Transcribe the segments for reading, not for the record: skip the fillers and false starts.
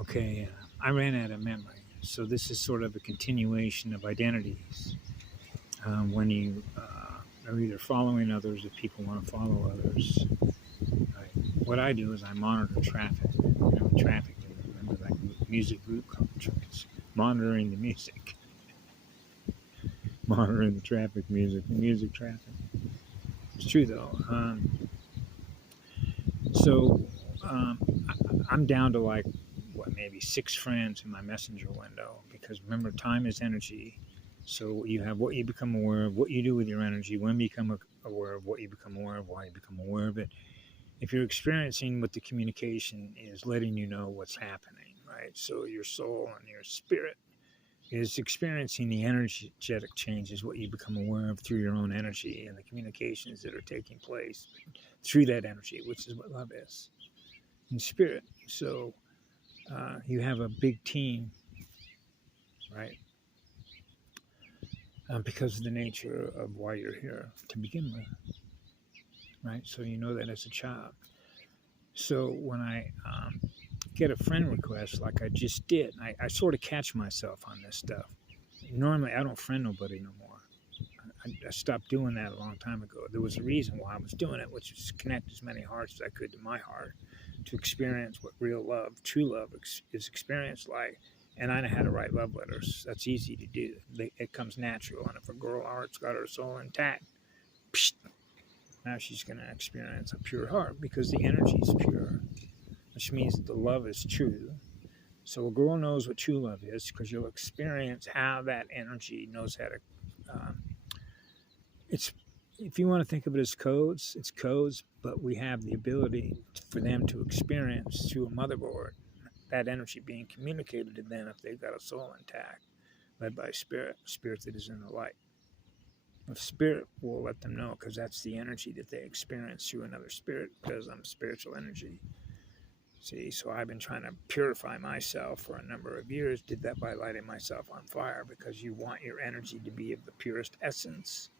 Okay, I ran out of memory. So this is sort of a continuation of identities. When you are either following others if people want to follow others. Right? What I do is I monitor traffic. Traffic. Remember that music group called monitoring the music, monitoring the traffic, music traffic. It's true though. So I'm down to like what, maybe 6 friends in my messenger window, because remember, time is energy. So you have what you become aware of, what you do with your energy, when you become aware of what you become aware of, why you become aware of it. If you're experiencing what the communication is letting you know what's happening, right? So your soul and your spirit is experiencing the energetic changes, what you become aware of through your own energy and the communications that are taking place through that energy, which is what love is in spirit. So you have a big team, right? Because of the nature of why you're here to begin with, right? So you know that as a child. So when I get a friend request like I just did, I sort of catch myself on this stuff. Normally, I don't friend nobody no more. I stopped doing that a long time ago. There was a reason why I was doing it, which was connect as many hearts as I could to my heart, to experience what real love, true love is experienced like. And I know how to write love letters. That's easy to do. It comes natural. And if a girl heart's got her soul intact, psh, now she's going to experience a pure heart because the energy is pure, which means that the love is true. So a girl knows what true love is because you'll experience how that energy knows how to. It's If you want to think of it as codes, it's codes, but we have the ability for them to experience through a motherboard that energy being communicated to them if they've got a soul intact, led by spirit that is in the light. The spirit will let them know because that's the energy that they experience through another spirit, because I'm spiritual energy. See, so I've been trying to purify myself for a number of years, did that by lighting myself on fire, because you want your energy to be of the purest essence.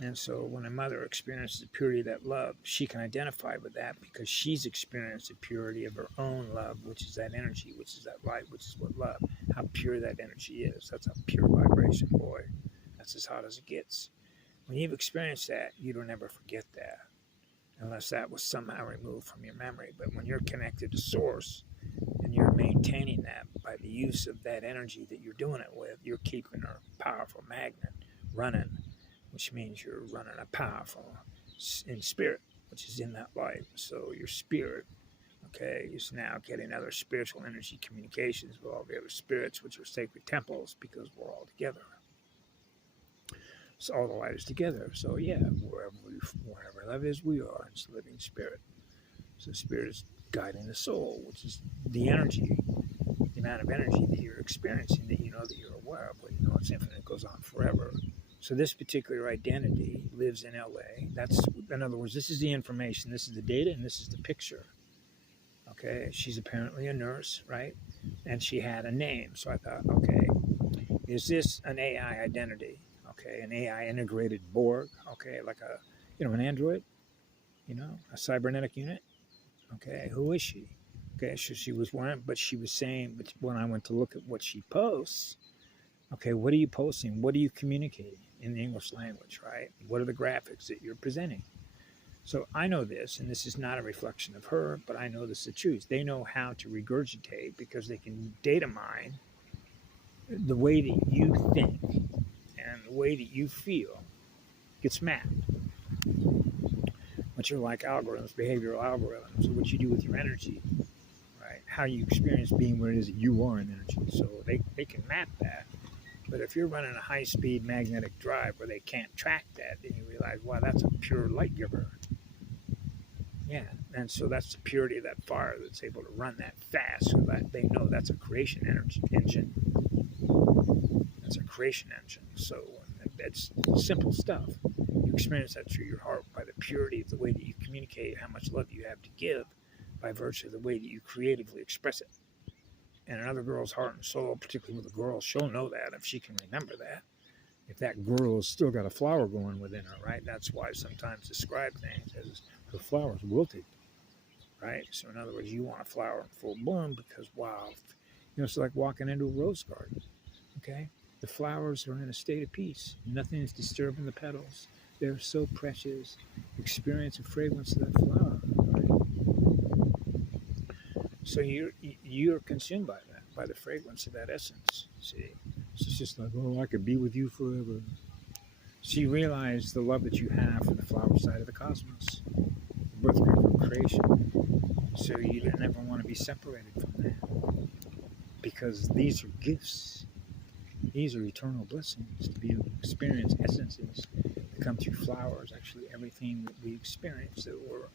And so when a mother experiences the purity of that love, she can identify with that because she's experienced the purity of her own love, which is that energy, which is that light, which is what love, how pure that energy is. That's a pure vibration, boy. That's as hot as it gets. When you've experienced that, you don't ever forget that, unless that was somehow removed from your memory. But when you're connected to source and you're maintaining that by the use of that energy that you're doing it with, you're keeping a powerful magnet running, which means you're running a powerful in spirit, which is in that light. So your spirit, okay, is now getting other spiritual energy communications with all the other spirits, which are sacred temples, because we're all together. So all the light is together. So yeah, wherever love is, we are. It's living spirit. So spirit is guiding the soul, which is the energy, the amount of energy that you're experiencing that you know that you're aware of, but you know it's infinite, it goes on forever. So this particular identity lives in LA. That's, in other words, this is the information, this is the data, and this is the picture. Okay, she's apparently a nurse, right? And she had a name. So I thought, okay, is this an AI identity? Okay, an AI integrated Borg, okay, like an android, a cybernetic unit. Okay, who is she? Okay, so she was one, but she was saying, but when I went to look at what she posts, okay, what are you posting? What are you communicating in the English language, right? What are the graphics that you're presenting? So I know this, and this is not a reflection of her, but I know this is the truth. They know how to regurgitate because they can data mine the way that you think and the way that you feel gets mapped, which are like algorithms, behavioral algorithms, so what you do with your energy, right? How you experience being what it is that you are in energy. So they can map that. But if you're running a high-speed magnetic drive where they can't track that, then you realize, wow, that's a pure light giver. Yeah, and so that's the purity of that fire that's able to run that fast, so that they know that's a creation energy engine. That's a creation engine. So that's simple stuff. You experience that through your heart by the purity of the way that you communicate, how much love you have to give, by virtue of the way that you creatively express it. And another girl's heart and soul, particularly with a girl, she'll know that if she can remember that. If that girl has still got a flower going within her, right? That's why I sometimes describe things as her flower's wilted. right? So in other words, you want a flower in full bloom because, wow, it's like walking into a rose garden, okay? The flowers are in a state of peace. Nothing is disturbing the petals. They're so precious. Experience the fragrance of that flower, right? So you're consumed by that, by the fragrance of that essence. See, so it's just like, oh, I could be with you forever. So you realize the love that you have for the flower side of the cosmos, the birthright of creation. So you never want to be separated from that, because these are gifts. These are eternal blessings to be able to experience essences that come through flowers. Actually, everything that we experience that we're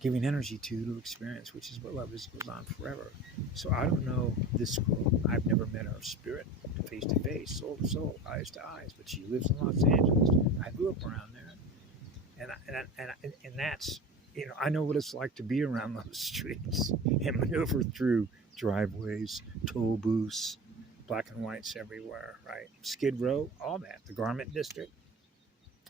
giving energy to experience, which is what love is, goes on forever. So I don't know this girl. I've never met her spirit face to face, soul to soul, eyes to eyes, but she lives in Los Angeles. I grew up around there, and that's, I know what it's like to be around those streets and maneuver through driveways, toll booths, black and whites everywhere, right? Skid Row, all that, the garment district.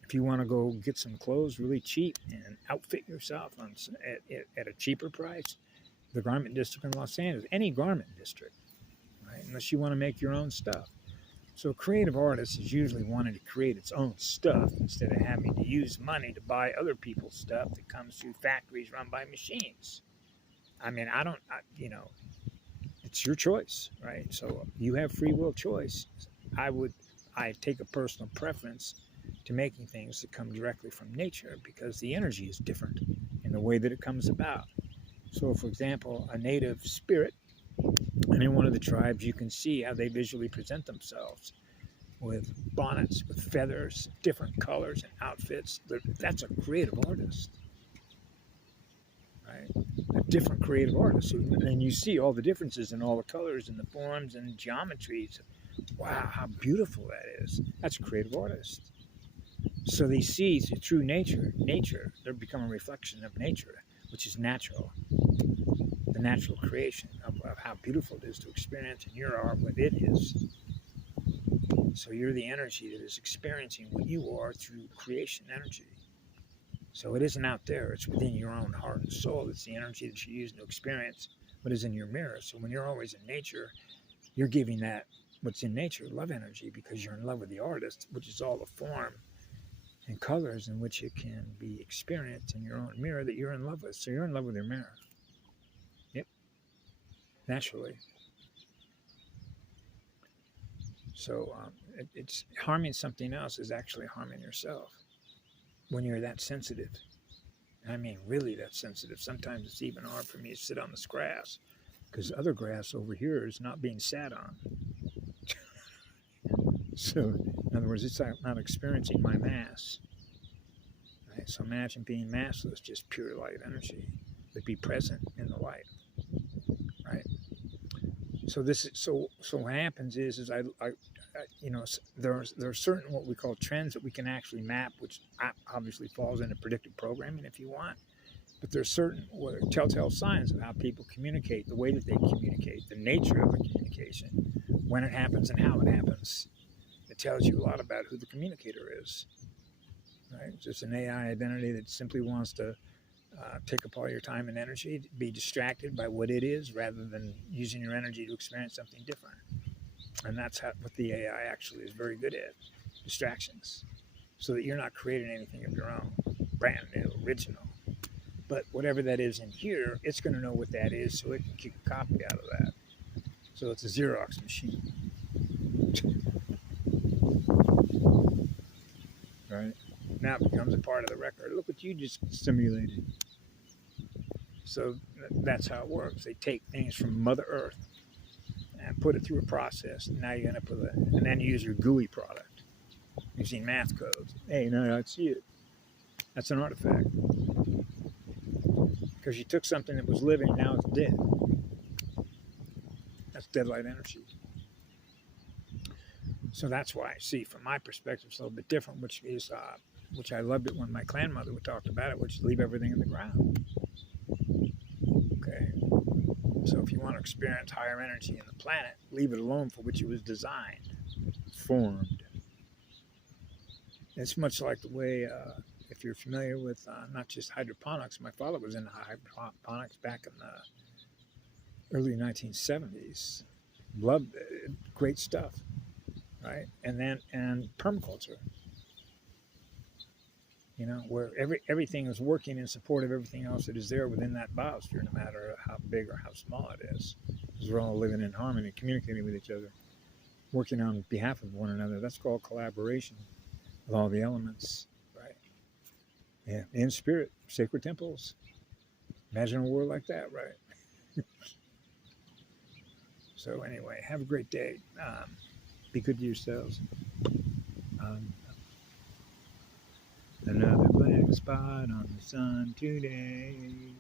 If you want to go get some clothes really cheap and outfit yourself at a cheaper price, the garment district in Los Angeles, any garment district, right? Unless you want to make your own stuff. So a creative artist is usually wanting to create its own stuff instead of having to use money to buy other people's stuff that comes through factories run by machines. I mean, it's your choice, right? So you have free will choice. I take a personal preference to making things that come directly from nature because the energy is different in the way that it comes about. So, for example, a native spirit, any one of the tribes, you can see how they visually present themselves with bonnets, with feathers, different colors and outfits. That's a creative artist, right? A different creative artist. And you see all the differences in all the colors and the forms and geometries. Wow, how beautiful that is. That's a creative artist. So they see through nature, they become a reflection of nature, which is natural, the natural creation of how beautiful it is to experience in your art what it is. So you're the energy that is experiencing what you are through creation energy. So it isn't out there, it's within your own heart and soul. It's the energy that you're using to experience what is in your mirror. So when you're always in nature, you're giving that what's in nature, love energy, because you're in love with the artist, which is all the form and colors in which it can be experienced in your own mirror that you're in love with. So you're in love with your mirror. Yep, naturally. So it's harming something else is actually harming yourself when you're that sensitive. I mean, really that sensitive. Sometimes it's even hard for me to sit on this grass because other grass over here is not being sat on. So, in other words, it's not experiencing my mass. Right? So imagine being massless, just pure light energy, but be present in the light. Right? So this is so what happens is there are certain what we call trends that we can actually map, which obviously falls into predictive programming if you want. But there's certain telltale signs of how people communicate, the way that they communicate, the nature of the communication, when it happens and how it happens. It tells you a lot about who the communicator is. Right? It's just an AI identity that simply wants to take up all your time and energy, be distracted by what it is rather than using your energy to experience something different. And that's what the AI actually is very good at, distractions, so that you're not creating anything of your own, brand new, original. But whatever that is in here, it's going to know what that is, so it can kick a copy out of that. So it's a Xerox machine. Right? Now it becomes a part of the record. Look what you just simulated. So that's how it works. They take things from Mother Earth and put it through a process. And now you're going to put it, and then use your GUI product using math codes. Hey, no, I see it. That's an artifact. Because you took something that was living, now it's dead. That's dead light energy. So that's why, see, from my perspective, it's a little bit different, which I loved it when my grandmother would talk about it, which is leave everything in the ground. Okay. So if you want to experience higher energy in the planet, leave it alone for which it was designed, formed. It's much like the way, if you're familiar with not just hydroponics, my father was in hydroponics back in the early 1970s. Loved it. Great stuff, right? And permaculture, where everything is working in support of everything else that is there within that biosphere, no matter how big or how small it is. Because we're all living in harmony, communicating with each other, working on behalf of one another. That's called collaboration with all the elements, right? Yeah, in spirit, sacred temples. Imagine a world like that, right? So anyway, have a great day. Be good to yourselves. Another black spot on the sun today.